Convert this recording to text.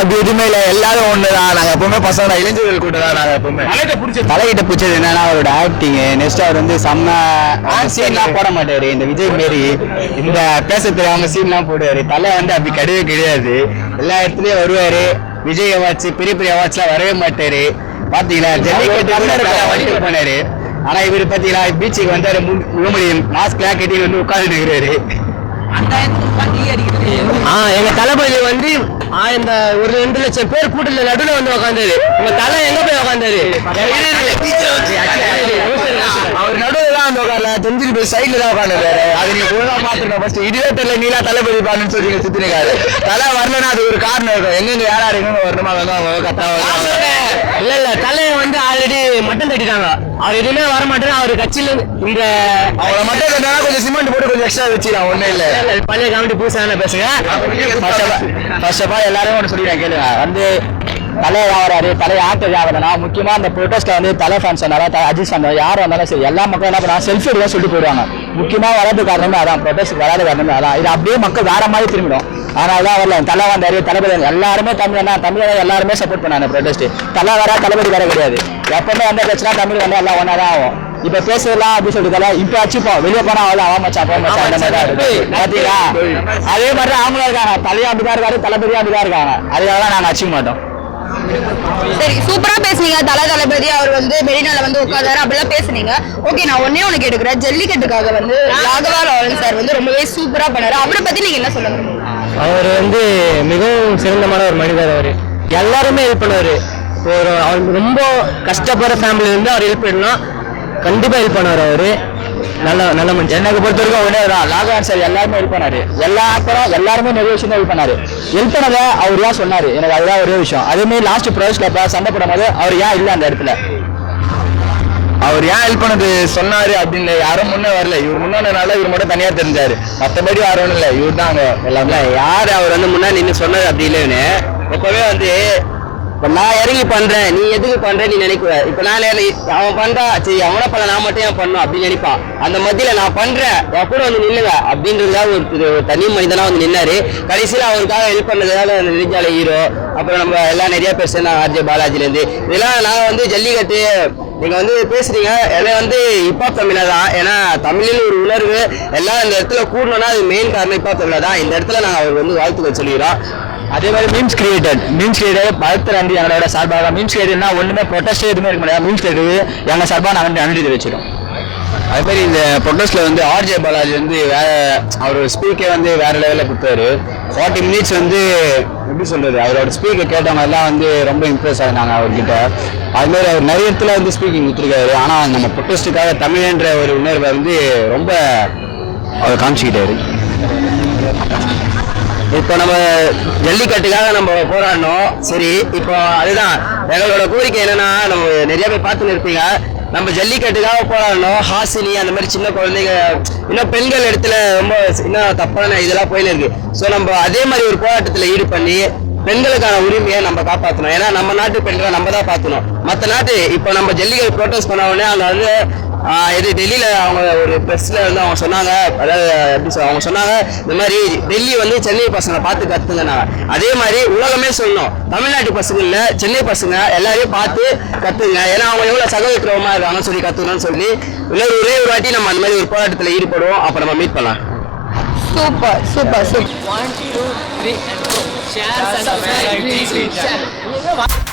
அப்படி எதுவுமே இல்லை, எல்லாரும் ஒண்ணுதான். நாங்க எப்பவுமே பசங்க இளைஞர்கள் கூட தான். நாங்க எப்பவுமே தலைகிட்ட பிடிச்சது என்னன்னா அவரோட ஆக்டிங். நெக்ஸ்ட் அவர் வந்து செம்ம சீன்லாம் போட மாட்டாரு, இந்த விஜய் மாரி இந்த பேச தெரியாம சீன்லாம் போடுவாரு. தலை வந்து அப்படி கிடையவே கிடையாது, எல்லா இடத்துலயும் வருவாரு. விஜய் அவார்ட்ஸ் பெரிய பெரிய அவார்ட்ஸ்லாம் வரவே மாட்டாரு. பாத்தீங்களா ஜல்லிக்கட்டு போனாரு. ஆனா இவர் பாத்தீங்களா பீச்சுக்கு வந்தாரு, முகமதி மாஸ்க்லாம் கட்டி வந்து உட்கார்ந்துட்டு இருக்கிறாரு. எங்க தளபதி வந்து இந்த ஒரு 2 லட்சம் பேர் கூட்டத்துல நடுவில் வந்து உட்காந்தாரு. உங்க தலை எங்க போய் உட்காந்தாரு? அவர் நடுவில் தான் வந்து உட்காரல, தெரிஞ்சுட்டு போய் சைட்ல தான் உட்காந்துருக்காரு. அது நீங்க ஒழுங்கா பாத்துருந்தோம். ஃபர்ஸ்ட் இதுவே தெரியல, நீலா தளபதி பாருன்னு சொல்லி சுத்தினிருக்காரு. தலை வரலன்னா அது ஒரு காரணம் இருக்கும். எங்கெங்க யாராரு எங்க வரணுமா அவங்க கரெக்டா இல்ல தலையை வந்து ஆல்ரெடி மட்டன் தட்டிட்டாங்க. அவர் எதுவுமே வர மாட்டேன். அவர் கட்சியில இந்த அவரை மட்டன் தட்டினா கொஞ்சம் சிமெண்ட் போட்டு கொஞ்சம் எக்ஸ்ட்ரா வச்சுக்கலாம். ஒண்ணும் இல்ல, பழைய காமெடி புதுசாக பேசுங்க. ஃபர்ஸ்ட் ஆஃப் ஆல் எல்லாரும் ஒன்று சொல்லிடுறேன் கேளுங்க. வந்து தலையை ஆகிறாரு, தலையை ஆக்டர் ஆகுதுன்னா முக்கியமா அந்த ப்ரொட்டஸ்ட்ல வந்து தலை ஃபேன்ஸ் வந்தாலும் அஜித் ஃபேன் யார் வந்தாலும் சரி, எல்லா மக்களும் என்ன பண்ணா செல்ஃபி எடுக்க சொல்லி போயிடுவாங்க. முக்கியமா வராது காரணமே அதான், ப்ரொட்டஸ்ட் வராது காரணமே அதான். இது அப்படியே மக்கள் வேற மாதிரி திரும்பிடும். அதனாலதான் வரல, தலை வந்தாரு, தளபதி எல்லாருமே தமிழ் எல்லாருமே சப்போர்ட் பண்ணாங்க ப்ரொட்டஸ்ட். தலை வர தளபதி வர கிடையாது. எப்பவுமே வந்த பிரச்சனை தமிழ் வந்து எல்லாம் ஒன்னாதான் ஆகும். இப்ப பேசலாம் அப்படின்னு சொல்லிட்டு இப்ப அச்சுப்போம், வெளியே போனா அவன் மச்சான் அந்த மாதிரி தான் இருக்கு. பாத்தீங்களா, அதே மாதிரி அவங்களும் இருக்காங்க. தலையும் அப்படிதான் இருக்காரு, தளபதியும் அப்படிதான் இருக்காங்க. அதுக்காக நாங்க அச்சுக்க மாட்டோம். சரி, சூப்பரா பேசுனீங்க. தளபதி அவர் வந்து மெரினால வந்து உட்கார்ந்தாரு, அப்படிலாம் பேசுனீங்க. ஓகே, நான் ஒண்ணு கேட்டுக்கிறேன். ஜல்லிக்கட்டுக்காக வந்து ராகவா லாரன்ஸ் சார் வந்து ரொம்பவே சூப்பரா பண்ணாரு. அவரை பத்தி நீங்க என்ன சொல்ல முடியும்? அவர் வந்து மிகவும் சிறந்தமான ஒரு மனிதர். அவர் எல்லாருமே ஹெல்ப் பண்ணுவாரு. அவர் ரொம்ப கஷ்டப்படுற ஃபேமிலி இருந்து அவர் ஹெல்ப் பண்ணலாம், கண்டிப்பா ஹெல்ப் பண்ணுவார். அவரு நல்ல மனுஷன். எனக்கு பொறுத்த வரைக்கும் ஒன்னே தான், ராகவன் சார் எல்லாருமே ஹெல்ப் பண்ணாரு. எல்லா ஆக்டரும் எல்லாருமே நிறைய விஷயம் ஹெல்ப் பண்ணாரு. ஹெல்ப் பண்ணதை அவர் ஏன் சொன்னாரு, எனக்கு அதுதான் ஒரே விஷயம். அதே மாதிரி லாஸ்ட் ப்ரொஜெக்ட்ல சண்டை போடும் போது அவர் ஏன் இல்லை அந்த இடத்துல, அவர் ஏன் ஹெல்ப் பண்ணது சொன்னாரு அப்படின்னு யாரும் முன்னே வரல. இவர் முன்னாடினால இவர் மட்டும் தனியா தெரிஞ்சாரு, மற்றபடி யாரும் இல்லை. இவர் தான் அங்க எல்லாமே. யாரு அவர் வந்து முன்னாடி நின்று சொன்னது அப்படி இல்லைன்னு எப்பவே வந்து இப்ப நான் இறங்கி பண்றேன், நீ எதுக்கு பண்ற நீ நினைக்குவ. இப்ப நான் அவன் பண்றான், சரி அவனை பண்ண நான் மட்டும் ஏன் பண்ணும் அப்படின்னு நினைப்பான். அந்த மத்தியில நான் பண்றேன் என் கூட வந்து நில்லுங்க அப்படின்றதுக்காக ஒரு தனி மனிதனா வந்து நின்னாரு. கடைசியில அவருக்காக ஹெல்ப் பண்ணதுக்காக நெடுஞ்சாலை ஹீரோ, அப்புறம் நம்ம எல்லாம் நிறைய பேர் சேர்ந்தா ஆர்ஜே பாலாஜில இருந்து இதெல்லாம் நாங்க வந்து ஜல்லிக்கட்டு நீங்க வந்து பேசுறீங்க. எல்லாம் வந்து ஹிப்ஹாப் தமிழா தான். ஏன்னா தமிழில் ஒரு உணர்வு எல்லாம் இந்த இடத்துல கூடணும்னா அது மெயின் காரணம் ஹிப்ஹாப் தமிழா தான். இந்த இடத்துல நாங்க அவர் வந்து வாழ்த்துக்கள் சொல்லிக்கிறோம். அதே மாதிரி மீம்ஸ் கிரியேட்டர் பரத்ராண்டி எங்களோட சார்பாக மீம்ஸ் கிரியேட்டர்னா ஒண்ணுமே ப்ரொட்டஸ்ட் எதுவுமே இருக்க முடியாது. மீம்ஸ் கிரியேட்டர் எங்க சார்பாக நாங்கள் நன்றி தெரிவிச்சிடும். அதே மாதிரி இந்த ப்ரொட்டஸ்ட்ல வந்து ஆர்ஜே பாலாஜி வந்து வேற அவர் ஸ்பீக்கே வந்து வேற லெவலில் கொடுத்தாரு. 40 minutes வந்து எப்படி சொல்றது, அவரோட ஸ்பீக்கை கேட்டவங்க எல்லாம் வந்து ரொம்ப இம்ப்ரெஸ் ஆகினாங்க அவர்கிட்ட. அது மாதிரி அவர் நிறைய இடத்துல வந்து ஸ்பீக்கிங் கொடுத்துருக்காரு. ஆனால் நம்ம ப்ரொட்டஸ்ட்டுக்காக தமிழ்ன்ற ஒரு உணர்வை வந்து ரொம்ப அவர் காமிச்சிக்கிட்டாரு. இப்போ நம்ம ஜல்லிக்கட்டுக்காக நம்ம போராடணும். சரி, இப்போ அதுதான் எங்களோட கோரிக்கை என்னன்னா, நம்ம நிறைய பேர் பார்த்துன்னு இருப்பீங்க, நம்ம ஜல்லிக்கட்டுக்காக போராடணும். ஹாசினி அந்த மாதிரி சின்ன குழந்தைங்க, இன்னும் பெண்கள் இடத்துல ரொம்ப இன்னும் தப்பான இதெல்லாம் போயின்னு இருக்கு. ஸோ நம்ம அதே மாதிரி ஒரு போராட்டத்தில் ஈடுபண்ணி பெண்களுக்கான உரிமையை நம்ம காப்பாற்றணும். ஏன்னா நம்ம நாட்டு பெண்களை நம்ம தான் பார்க்கணும். மற்ற நாட்டு இப்போ நம்ம ஜல்லிக்கட்டு ப்ரொட்டஸ்ட் பண்ண உடனே அங்கே வந்து இது டெல்லியில் அவங்க ஒரு ப்ரெஸ்ஸில் வந்து அவங்க சொன்னாங்க, அதாவது எப்படி அவங்க சொன்னாங்க, இந்த மாதிரி டெல்லி வந்து சென்னை பசங்களை பார்த்து கற்றுங்கன்னாங்க. அதே மாதிரி உலகமே சொல்லணும், தமிழ்நாட்டு பசங்க இல்லை சென்னை பசங்க எல்லாரையும் பார்த்து கற்றுங்க. ஏன்னா அவங்க எவ்வளோ சகோதரமாக இருக்காங்கன்னு சொல்லி கற்றுக்கணும்னு சொல்லி ஒரே ஒரு வாட்டி நம்ம அந்த மாதிரி ஒரு போராட்டத்தில் ஈடுபடுவோம். அப்போ நம்ம மீட் பண்ணலாம். Super super super. 1 2 3 and go. Share and subscribe.